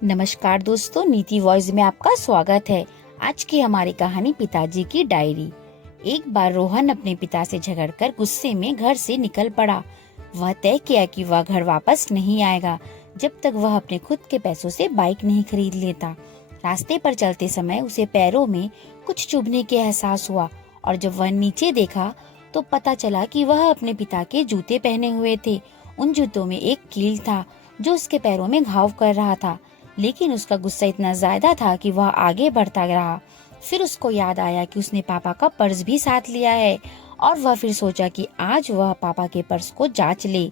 नमस्कार दोस्तों, नीति वॉइस में आपका स्वागत है। आज की हमारी कहानी पिताजी की डायरी। एक बार रोहन अपने पिता से झगड़कर गुस्से में घर से निकल पड़ा। वह तय किया कि वह घर वापस नहीं आएगा जब तक वह अपने खुद के पैसों से बाइक नहीं खरीद लेता। रास्ते पर चलते समय उसे पैरों में कुछ चुभने के एहसास हुआ और जब वह नीचे देखा तो पता चला कि वह अपने पिता के जूते पहने हुए थे। उन जूतों में एक कील था जो उसके पैरों में घाव कर रहा था, लेकिन उसका गुस्सा इतना ज्यादा था कि वह आगे बढ़ता रहा। फिर उसको याद आया कि उसने पापा का पर्स भी साथ लिया है और वह फिर सोचा कि आज वह पापा के पर्स को जांच ले,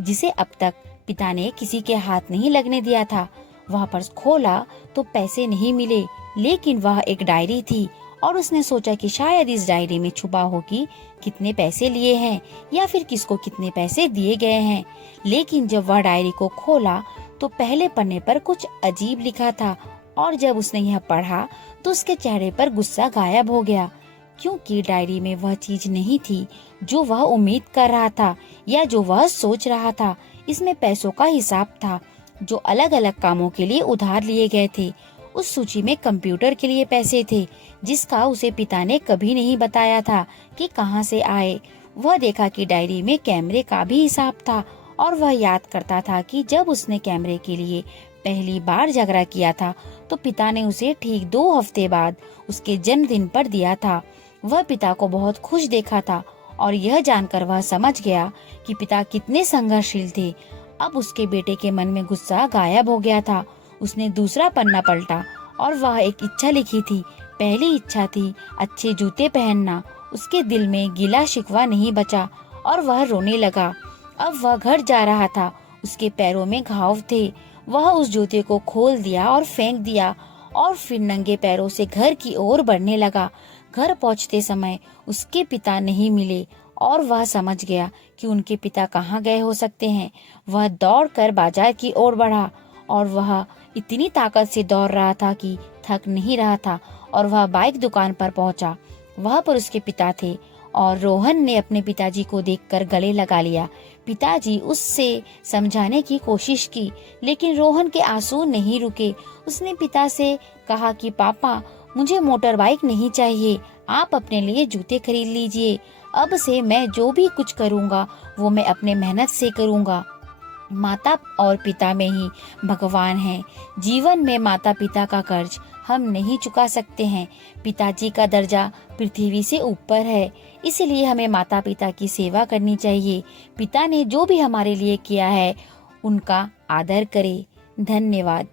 जिसे अब तक पिता ने किसी के हाथ नहीं लगने दिया था। वह पर्स खोला तो पैसे नहीं मिले, लेकिन वह एक डायरी थी और उसने सोचा कि शायद इस डायरी में छुपा हो कि कितने पैसे लिए हैं या फिर किसको कितने पैसे दिए गए हैं। लेकिन जब वह डायरी को खोला तो पहले पन्ने पर कुछ अजीब लिखा था और जब उसने यह पढ़ा तो उसके चेहरे पर गुस्सा गायब हो गया, क्योंकि डायरी में वह चीज नहीं थी जो वह उम्मीद कर रहा था या जो वह सोच रहा था। इसमें पैसों का हिसाब था जो अलग अलग कामों के लिए उधार लिए गए थे। उस सूची में कंप्यूटर के लिए पैसे थे जिसका उसे पिता ने कभी नहीं बताया था कि कहां से आए। वह देखा कि डायरी में कैमरे का भी हिसाब था और वह याद करता था कि जब उसने कैमरे के लिए पहली बार झगड़ा किया था तो पिता ने उसे ठीक 2 हफ्ते बाद उसके जन्मदिन पर दिया था। वह पिता को बहुत खुश देखा था और यह जानकर वह समझ गया कि पिता कितने संघर्षशील थे। अब उसके बेटे के मन में गुस्सा गायब हो गया था। उसने दूसरा पन्ना पलटा और वह एक इच्छा लिखी थी। पहली इच्छा थी अच्छे जूते पहनना। उसके दिल में गिला शिकवा नहीं बचा और वह रोने लगा। अब वह घर जा रहा था। उसके पैरों में घाव थे। वह उस जूते को खोल दिया और फेंक दिया और फिर नंगे पैरों से घर की ओर बढ़ने लगा। घर पहुंचते समय उसके पिता नहीं मिले और वह समझ गया कि उनके पिता कहाँ गए हो सकते हैं। वह दौड़कर बाजार की ओर बढ़ा और वह इतनी ताकत से दौड़ रहा था कि थक नहीं रहा था और वह बाइक दुकान पर पहुंचा। वहां पर उसके पिता थे और रोहन ने अपने पिताजी को देखकर गले लगा लिया। पिताजी उससे समझाने की कोशिश की, लेकिन रोहन के आंसू नहीं रुके। उसने पिता से कहा कि पापा, मुझे मोटर बाइक नहीं चाहिए, आप अपने लिए जूते खरीद लीजिए। अब से मैं जो भी कुछ करूँगा वो मैं अपने मेहनत से करूँगा। माता और पिता में ही भगवान है। जीवन में माता पिता का कर्ज हम नहीं चुका सकते हैं। पिताजी का दर्जा पृथ्वी से ऊपर है, इसलिए हमें माता पिता की सेवा करनी चाहिए। पिता ने जो भी हमारे लिए किया है उनका आदर करें। धन्यवाद।